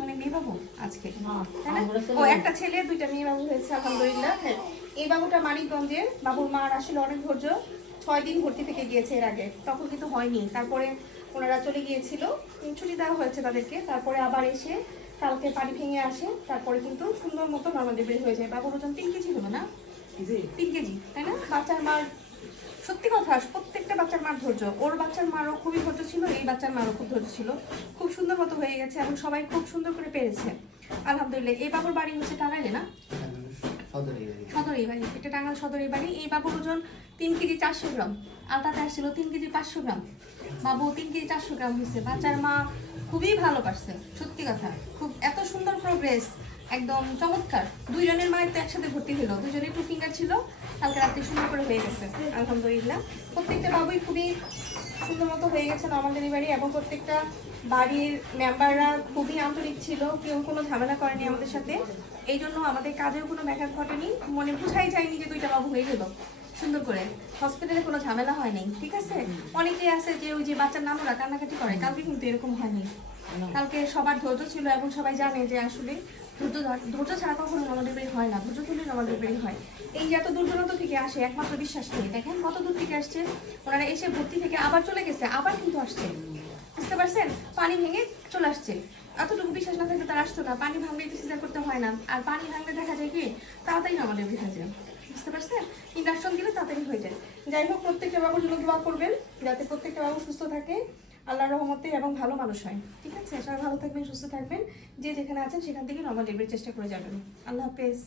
মানে মেয়ে বাবু আজকে, তাই না? ও একটা ছেলে, 2টা মেয়ে বাবু হয়েছে আলহামদুলিল্লাহ। হ্যাঁ, এই বাবুটা মানিকগঞ্জের। বাবুর মার আসলে অনেক ধৈর্য, 6 দিন ভর্তি থেকে গিয়েছে এর আগে, তখন কিন্তু হয়নি। তারপরে ওনারা চলে গিয়েছিল, ছুটি দেওয়া হয়েছে তাদেরকে। তারপরে আবার এসে কালকে পানি ভেঙে আসে, তারপরে কিন্তু সুন্দর মতো নর্মাল ডেলিভারি হয়ে যায়। বাবুর ওজন 3 কেজি হলো না? 3 কেজি, তাই না? বাচ্চার মার, সত্যি কথা, প্রত্যেকটা বাচ্চার মার ধৈর্য। ওর বাচ্চার মারও খুবই ধৈর্য ছিল, এই বাচ্চার মারও খুব ধৈর্য ছিল। খুব সুন্দর মতো হয়ে গেছে এবং সবাই খুব সুন্দর করে পেরেছে আলহামদুলিল্লাহ। এই বাবুর বাড়ি হচ্ছে টাঙ্গাইলে না? সদরেই বাড়ি, এটা টাঙ্গাইল সদরেই বাড়ি। এই বাবুর ওজন 3 কেজি 400 গ্রাম, আলটাতে আসছিল 3 কেজি 500 গ্রাম। বাবু 3 কেজি 400 গ্রাম হয়েছে। বাচ্চার মা খুবই ভালো পারছে, সত্যি কথা। খুব এত সুন্দর প্রোগ্রেস, একদম চমৎকার। 2 জনের মায়ের তো একসাথে ভর্তি হলো, 2 জনের 2 ফিঙ্গার ছিল, কালকে রাত্রে সুন্দর করে হয়ে গেছে আলহামদুলিল্লাহ। প্রত্যেকটা বাবুই খুবই সুন্দর মতো হয়ে গেছে নর্মাল ডেলিভারি, এবং প্রত্যেকটা বাড়ির মেম্বাররা খুবই আন্তরিক ছিল, কেউ কোনো ঝামেলা করেনি আমাদের সাথে। এই জন্য আমাদের কাজেও কোনো ব্যাঘাত ঘটেনি, মনে বুঝাই যায়নি যে 2টা বাবু হয়ে গেল সুন্দর করে। হসপিটালে কোনো ঝামেলা হয়নি, ঠিক আছে? অনেকেই আছে যে ওই যে বাচ্চার নাম ওরা কান্নাকাটি করে, কালকে কিন্তু এরকম হয়নি। কালকে সবার ধৈর্য ছিল এবং সবাই জানে যে আসলে ধৈর্য ছাড়া কখনো নর্মাল ডেলিভারি হয় না, ধৈর্য তুলে নর্মাল ডেলিভারি হয়। এই যে এত দূর দূরান্ত থেকে আসে একমাত্র বিশ্বাস নেই, দেখেন কত দূর থেকে আসছে ওনারা, এসে ভর্তি থেকে আবার চলে গেছে, আবার কিন্তু আসছে, বুঝতে পারছেন? পানি ভেঙে চলে আসছে। এতটুকু বিশ্বাস না থাকলে তারা আসতো না। পানি ভাঙলে সিজার করতে হয় না, আর পানি ভাঙলে দেখা যায় কি তাড়াতাড়ি নর্মাল ডেলিভারি হয়ে যায়, বুঝতে পারছেন? ইন্ডাকশন দিলে তাড়াতাড়ি হয়ে যায়। যাই হোক, প্রত্যেকটা বাবুর জন্য দোয়া করবেন যাতে প্রত্যেকটা বাবু সুস্থ থাকে আল্লাহর রহমতে এবং ভালো মানুষ হয়, ঠিক আছে? সবাই ভালো থাকবেন, সুস্থ থাকবেন, যে যেখানে আছেন সেখান থেকে নর্মাল ডেলিভারির চেষ্টা করে যাবেন। আল্লাহ হাফেজ।